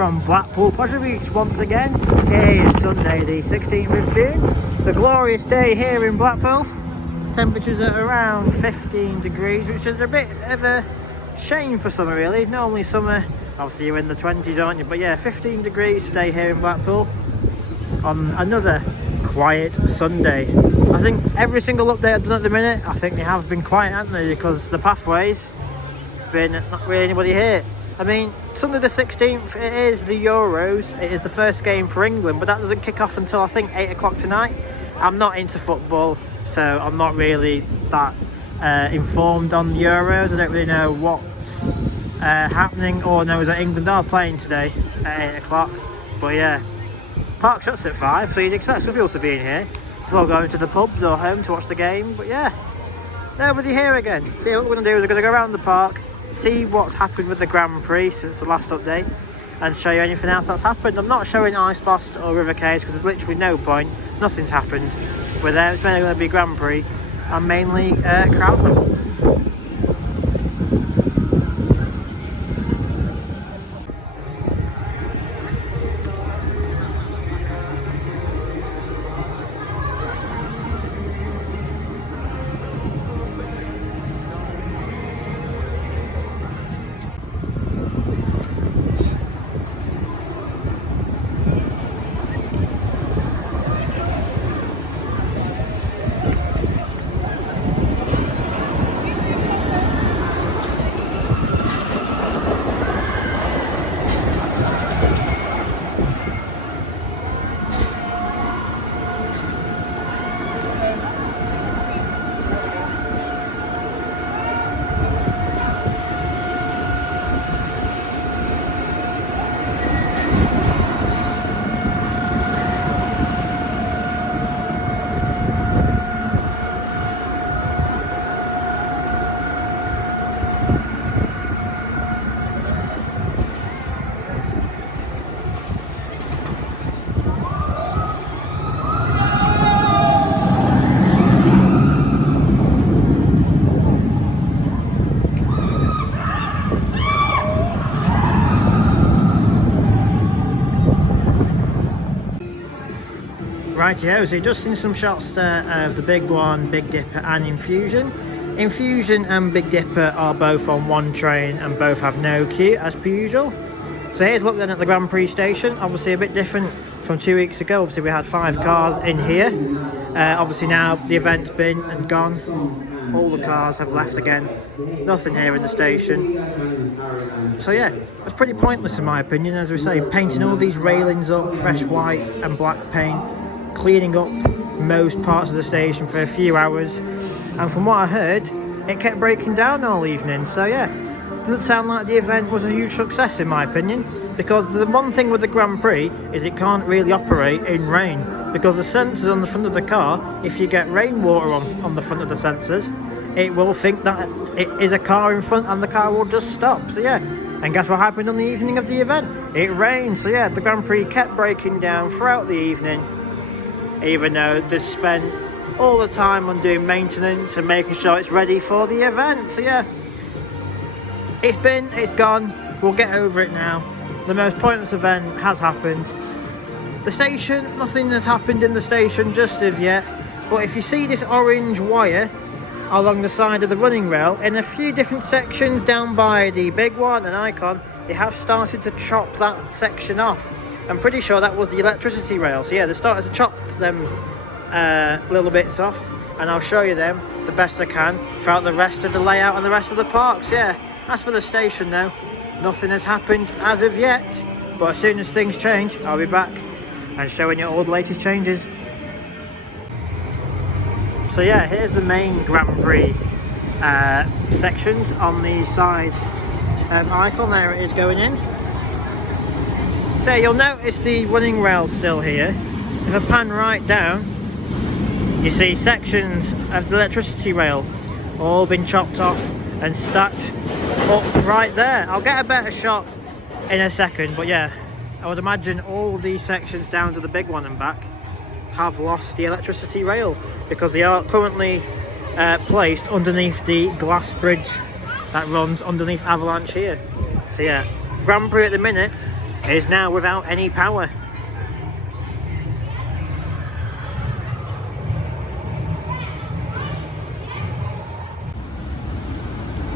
from Blackpool Pleasure Beach once again. It is Sunday the 16th of June. It's a glorious day here in Blackpool. Temperatures are around 15 degrees, which is a bit of a shame for summer really. Normally summer, obviously you're in the 20s aren't you, but yeah, 15 degrees today here in Blackpool on another quiet Sunday. I think every single update I've done at the minute, I think they have been quiet, haven't they, because the pathways, there's been not really anybody here. I mean, Sunday the 16th, it is the Euros, it is the first game for England, but that doesn't kick off until I think 8 o'clock tonight. I'm not into football, so I'm not really that informed on the Euros. I don't really know what's happening or know that England are playing today at 8 o'clock. But yeah, park shuts at 5, so you'd expect some people to be in here. We'll go to the pubs or home to watch the game, but yeah, nobody here again. See, what we're going to do is we're going to go around the park, see what's happened with the Grand Prix since the last update, and show you anything else that's happened. I'm not showing Ice Blast or River Cage because there's literally no point. Nothing's happened. We're there, it's mainly going to be Grand Prix and mainly crowd levels. Rightio, so you've just seen some shots there of the Big One, Big Dipper and Infusion. Infusion and Big Dipper are both on one train and both have no queue as per usual. So here's a look then at the Grand Prix station, obviously a bit different from 2 weeks ago. Obviously we had 5 cars in here. Obviously now the event's been and gone, all the cars have left again, nothing here in the station. So yeah, it's pretty pointless in my opinion, as we say, painting all these railings up, fresh white and black paint, cleaning up most parts of the station for a few hours, and from what I heard it kept breaking down all evening. So yeah, doesn't sound like the event was a huge success in my opinion, because the one thing with the Grand Prix is it can't really operate in rain, because the sensors on the front of the car, if you get rainwater on the front of the sensors, it will think that it is a car in front and the car will just stop. So yeah, and guess what happened on the evening of the event? It rained. So yeah, the Grand Prix kept breaking down throughout the evening, even though they spent all the time on doing maintenance and making sure it's ready for the event. So yeah, it's gone, we'll get over it now. The most pointless event has happened. The station, nothing has happened in the station just of yet, but if you see this orange wire along the side of the running rail, in a few different sections down by the Big One and Icon, they have started to chop that section off. I'm pretty sure that was the electricity rail. So yeah, they started to chop them little bits off, and I'll show you them the best I can throughout the rest of the layout and the rest of the parks. Yeah, as for the station though, nothing has happened as of yet, but as soon as things change, I'll be back and showing you all the latest changes. So yeah, here's the main Grand Prix sections on the side Icon. There it is going in. So you'll notice the running rail still here. If I pan right down, you see sections of the electricity rail all been chopped off and stacked up right there. I'll get a better shot in a second, but yeah, I would imagine all these sections down to the Big One and back have lost the electricity rail, because they are currently placed underneath the glass bridge that runs underneath Avalanche here. So yeah, Grand Prix at the minute is now without any power.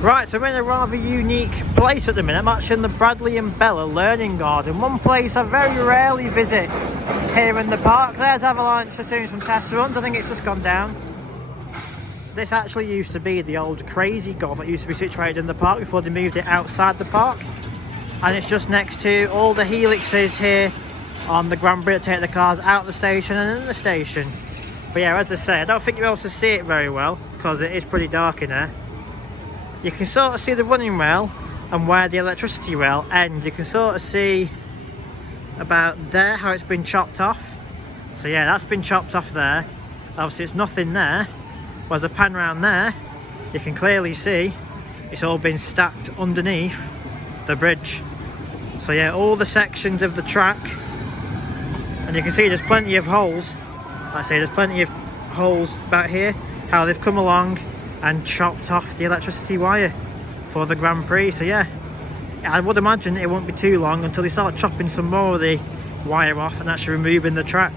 Right, so we're in a rather unique place at the minute. I'm actually in the Bradley and Bella Learning Garden. One place I very rarely visit here in the park. There's Avalanche just doing some test runs. I think it's just gone down. This actually used to be the old Crazy Golf that used to be situated in the park before they moved it outside the park. And it's just next to all the helixes here on the Grand Prix that take the cars out of the station and in the station. But yeah, as I say, I don't think you're able to see it very well because it is pretty dark in there. You can sort of see the running rail and where the electricity rail ends. You can sort of see about there how it's been chopped off. So yeah, that's been chopped off there. Obviously it's nothing there. Whereas a pan round there, you can clearly see it's all been stacked underneath the bridge. So yeah, all the sections of the track, and you can see there's plenty of holes. Like I say, there's plenty of holes about here, how they've come along and chopped off the electricity wire for the Grand Prix. So yeah, I would imagine it won't be too long until they start chopping some more of the wire off and actually removing the track.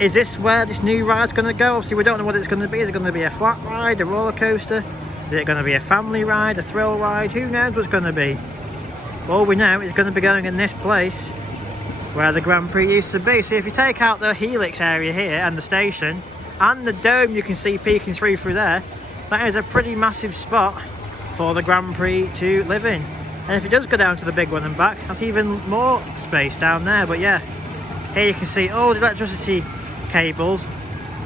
Is this where this new ride's going to go? Obviously we don't know what it's going to be. Is it going to be a flat ride, a roller coaster? Is it going to be a family ride, a thrill ride? Who knows what it's going to be? All we know is going to be going in this place where the Grand Prix used to be. So if you take out the helix area here and the station and the dome you can see peeking through there, that is a pretty massive spot for the Grand Prix to live in. And if it does go down to the big one and back, that's even more space down there. But yeah, here you can see all the electricity cables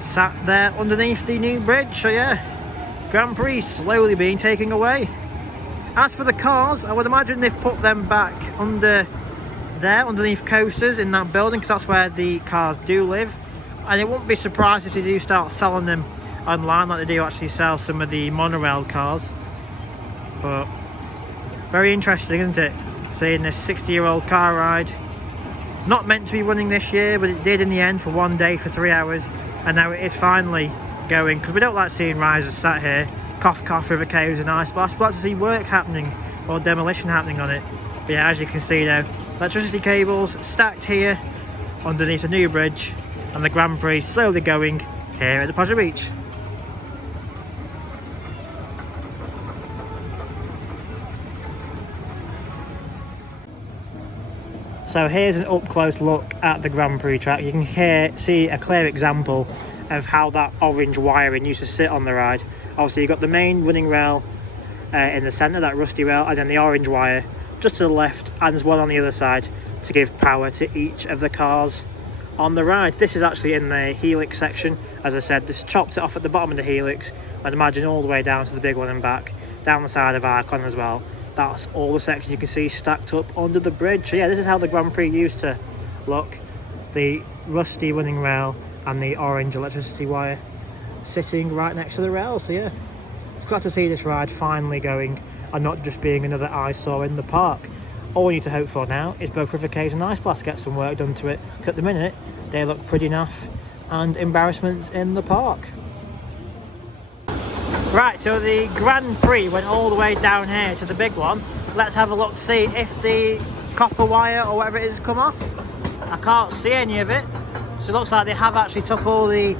sat there underneath the new bridge. So yeah, Grand Prix slowly being taken away. As for the cars, I would imagine they've put them back under there, underneath coasters in that building, because that's where the cars do live. And it wouldn't be surprised if they do start selling them online, like they do actually sell some of the monorail cars. But very interesting, isn't it? Seeing this 60-year-old car ride. Not meant to be running this year, but it did in the end for one day for 3 hours. And now it is finally going, because we don't like seeing risers sat here, cough with a caves and ice splash. We like to see work happening or demolition happening on it. But yeah, as you can see now, electricity cables stacked here underneath the new bridge, and the Grand Prix slowly going here at the Pleasure Beach. So here's an up close look at the Grand Prix track. You can see a clear example of how that orange wiring used to sit on the ride. Obviously you've got the main running rail in the centre, that rusty rail, and then the orange wire just to the left, and there's one on the other side to give power to each of the cars on the ride. This is actually in the helix section. As I said, this chopped it off at the bottom of the helix. I'd imagine all the way down to the big one and back, down the side of Icon as well. That's all the sections you can see stacked up under the bridge. So yeah, this is how the Grand Prix used to look. The rusty running rail and the orange electricity wire sitting right next to the rail. So yeah, it's glad to see this ride finally going and not just being another eyesore in the park. All we need to hope for now is both River Caves and Ice Blast get some work done to it. At the minute, they look pretty naff and embarrassments in the park. Right, so the Grand Prix went all the way down here to the big one. Let's have a look to see if the copper wire or whatever it is come off. I can't see any of it. So it looks like they have actually took all the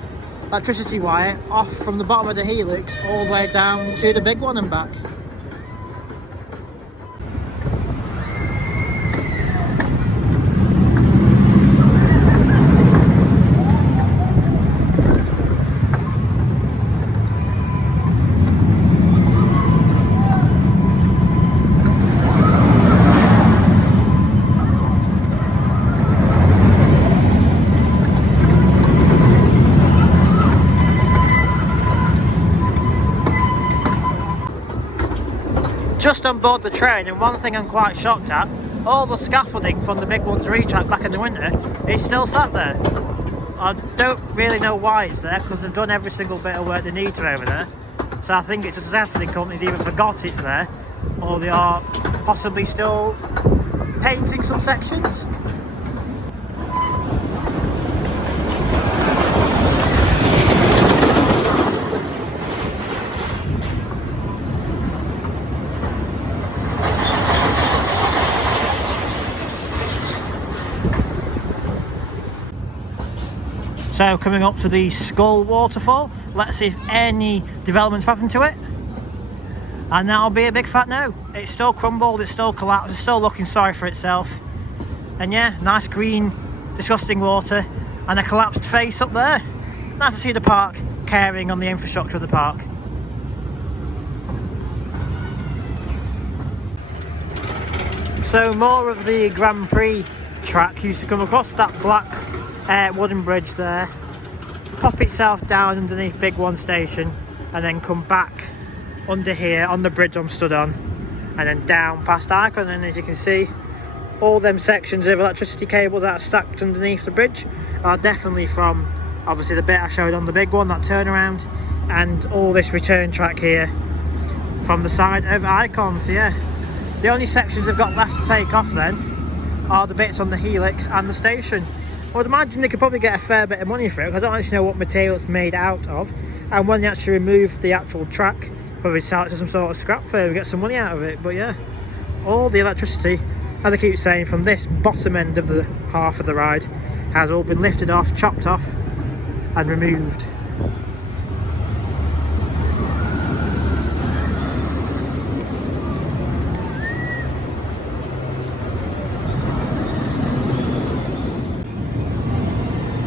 electricity wire off from the bottom of the helix all the way down to the big one and back. Just on board the train, and one thing I'm quite shocked at, all the scaffolding from the big one's retrack back in the winter is still sat there. I don't really know why it's there, because they've done every single bit of work they need to over there. So I think it's the scaffolding company's either forgot it's there, or they are possibly still painting some sections. So coming up to the Skull waterfall, let's see if any developments happened to it. And that'll be a big fat no. It's still crumbled, it's still collapsed, it's still looking sorry for itself. And yeah, nice green, disgusting water and a collapsed face up there. Nice to see the park caring on the infrastructure of the park. So more of the Grand Prix track used to come across that black wooden bridge there, pop itself down underneath Big One station and then come back under here on the bridge I'm stood on and then down past Icon. And as you can see, all them sections of electricity cables that are stacked underneath the bridge are definitely from obviously the bit I showed on the big one, that turnaround, and all this return track here from the side of Icon. So yeah, the only sections they've got left to take off then are the bits on the helix and the station. I would imagine they could probably get a fair bit of money for it, because I don't actually know what material it's made out of, and when they actually remove the actual track, probably sell it to some sort of scrap firm and get some money out of it. But yeah, all the electricity, as I keep saying, from this bottom end of the half of the ride has all been lifted off, chopped off and removed.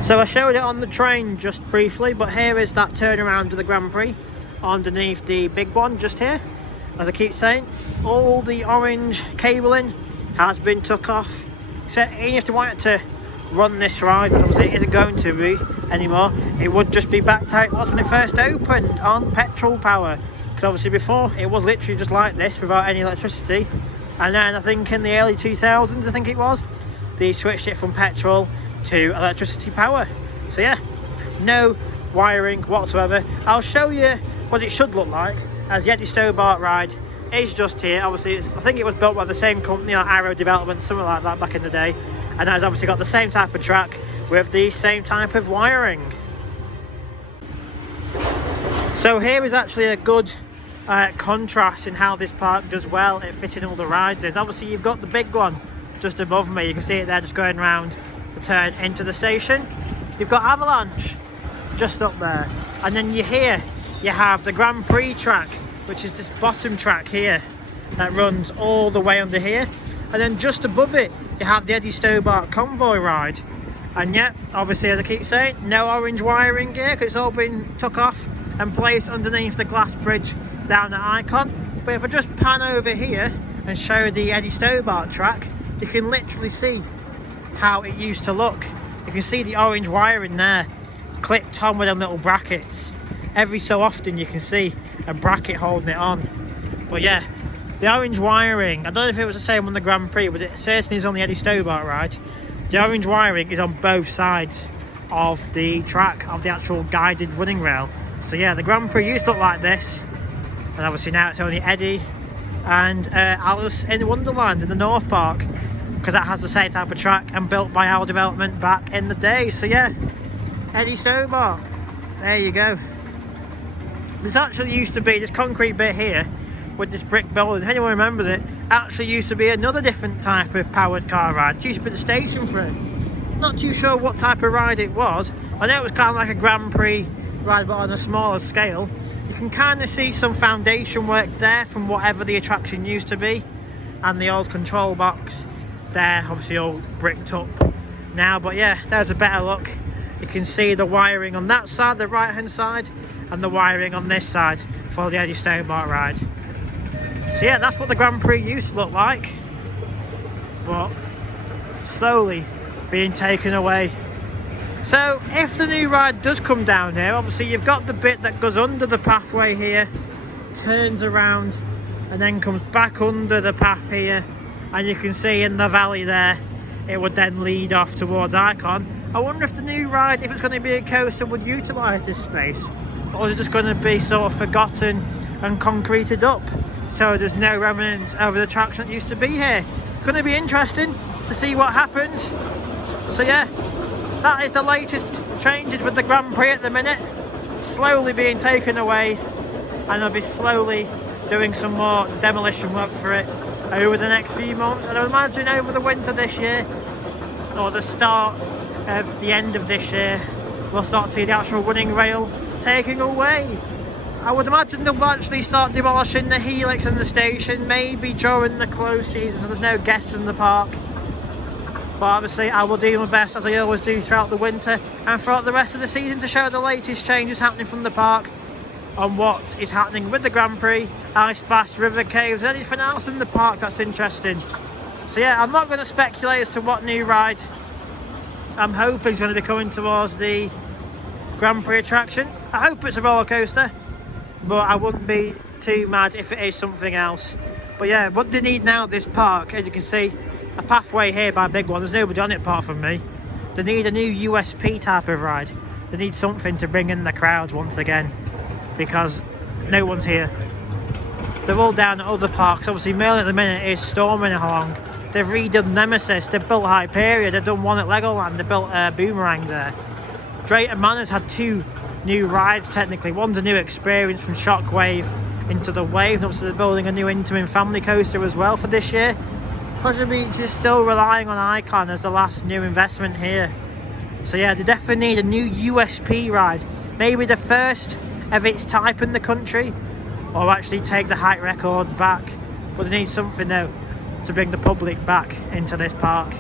So I showed it on the train just briefly, but here is that turnaround of the Grand Prix underneath the big one just here. As I keep saying, all the orange cabling has been took off. So even if you wanted to run this ride, but obviously it isn't going to be anymore, it would just be back to how it was when it first opened on petrol power. Because obviously before it was literally just like this without any electricity, and then I think in the early 2000s, I think it was, they switched it from petrol to electricity power. So yeah, no wiring whatsoever. I'll show you what it should look like, as the Eddie Stobart ride is just here. Obviously I think it was built by the same company, like Arrow Development, something like that back in the day, and has obviously got the same type of track with the same type of wiring. So here is actually a good contrast in how this park does well at fitting all the rides in. Obviously you've got the big one just above me, you can see it there just going around the turn into the station. You've got Avalanche just up there, and then you have the Grand Prix track, which is this bottom track here that runs all the way under here, and then just above it you have the Eddie Stobart convoy ride. And yet obviously, as I keep saying, no orange wiring here because it's all been took off and placed underneath the glass bridge down at Icon. But if I just pan over here and show the Eddie Stobart track, you can literally see how it used to look. You can see the orange wiring there clipped on with them little brackets. Every so often you can see a bracket holding it on. But yeah, the orange wiring, I don't know if it was the same on the Grand Prix, but it certainly is on the Eddie Stobart ride. The orange wiring is on both sides of the track, of the actual guided running rail. So yeah, the Grand Prix used to look like this, and obviously now it's only Eddie and Alice in Wonderland in the North Park, because that has the same type of track and built by our development back in the day. So yeah, Eddie Stobart, there you go. This actually used to be, this concrete bit here with this brick building, if anyone remembers it, actually used to be another different type of powered car ride. It used to be the station for it. Not too sure what type of ride it was. I know it was kind of like a Grand Prix ride, but on a smaller scale. You can kind of see some foundation work there from whatever the attraction used to be, and the old control box there, obviously all bricked up now. But yeah, there's a better look. You can see the wiring on that side, the right hand side, and the wiring on this side for the Eddie Stobart ride. So yeah, that's what the Grand Prix used to look like, but slowly being taken away. So if the new ride does come down here, obviously you've got the bit that goes under the pathway here, turns around and then comes back under the path here, and you can see in the valley there it would then lead off towards Icon. I wonder if the new ride, if it's going to be a coaster, would utilise this space, or is it just going to be sort of forgotten and concreted up so there's no remnants of the attraction that used to be here. Going to be interesting to see what happens. So yeah, that is the latest changes with the Grand Prix at the minute, slowly being taken away, and I'll be slowly doing some more demolition work for it over the next few months, and I imagine over the winter this year or the start of the end of this year we'll start to see the actual running rail taking away. I would imagine they'll actually start demolishing the helix and the station maybe during the close season, so there's no guests in the park. But obviously I will do my best, as I always do throughout the winter and throughout the rest of the season, to show the latest changes happening from the park on what is happening with the Grand Prix, Ice Splash, River Caves, anything else in the park that's interesting. So yeah, I'm not going to speculate as to what new ride I'm hoping is going to be coming towards the Grand Prix attraction. I hope it's a roller coaster, but I wouldn't be too mad if it is something else. But yeah, what they need now at this park, as you can see, a pathway here by Big One. There's nobody on it apart from me. They need a new USP type of ride. They need something to bring in the crowds once again, because no one's here. They're all down at other parks. Obviously Merlin at the minute is storming along. They've redone Nemesis, they've built Hyperia, they've done one at Legoland, they built Boomerang there. Drayton Manor's had 2 new rides technically. One's a new experience from Shockwave into the Wave, and obviously they're building a new Intamin family coaster as well for this year. Pleasure Beach is still relying on Icon as the last new investment here. So yeah, they definitely need a new USP ride. Maybe the first of its type in the country, or actually take the height record back. But they need something though to bring the public back into this park.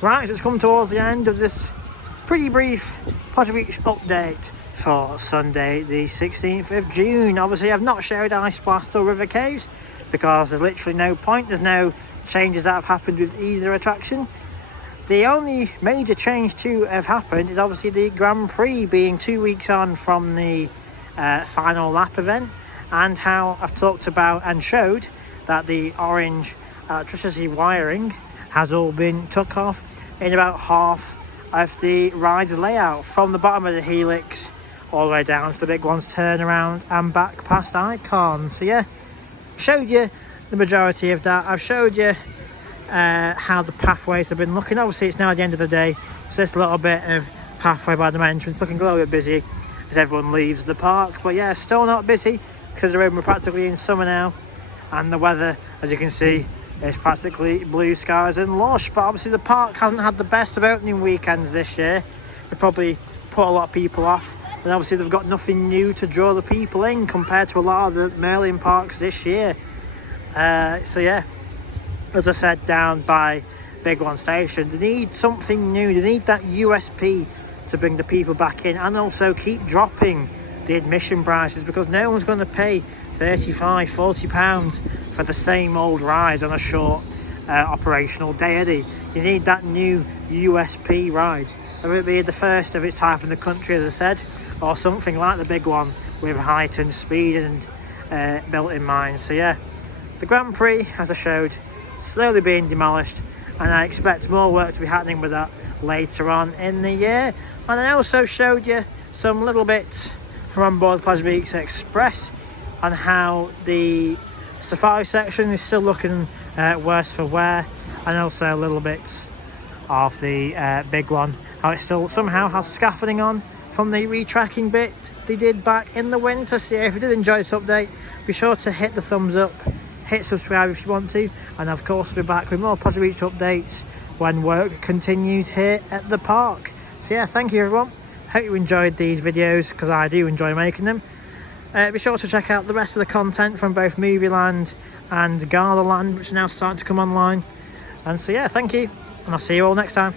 Right, so it's come towards the end of this pretty brief Pleasure Beach update for Sunday the 16th of June. Obviously I've not showed Ice Splash or River Caves because there's literally no point. There's no changes that have happened with either attraction. The only major change to have happened is obviously the Grand Prix being 2 weeks on from the final lap event, and how I've talked about and showed that the orange electricity wiring has all been took off in about half of the ride's layout, from the bottom of the helix all the way down to the Big One's turnaround and back past Icon. So yeah, showed you the majority of that. I've showed you how the pathways have been looking. Obviously it's now the end of the day, so this little bit of pathway by the entrance looking a little bit busy as everyone leaves the park. But yeah, still not busy because we're practically in summer now, and the weather, as you can see, it's practically blue skies and lush. But obviously the park hasn't had the best of opening weekends this year. They probably put a lot of people off, and obviously they've got nothing new to draw the people in compared to a lot of the Merlin parks this year. So yeah, as I said, down by Big One Station, they need something new. They need that USP to bring the people back in, and also keep dropping the admission prices, because no one's going to pay £35–40 for the same old rides on a short operational day, Eddie. You need that new USP ride, whether it be the first of its type in the country, as I said, or something like the Big One with heightened speed and built in mind. So yeah, the Grand Prix, as I showed, slowly being demolished, and I expect more work to be happening with that later on in the year. And I also showed you some little bits from on board Pleasure Beach Express on how the safari section is still looking worse for wear, and also a little bit of the Big One, how it still somehow has scaffolding on from the retracking bit they did back in the winter. So yeah, if you did enjoy this update, be sure to hit the thumbs up, hit subscribe if you want to, and of course we'll be back with more Pleasure Beach updates when work continues here at the park. So yeah, thank you everyone. Hope you enjoyed these videos, because I do enjoy making them. Be sure to check out the rest of the content from both Movieland and Galaland, which is now starting to come online. And so yeah, thank you, and I'll see you all next time.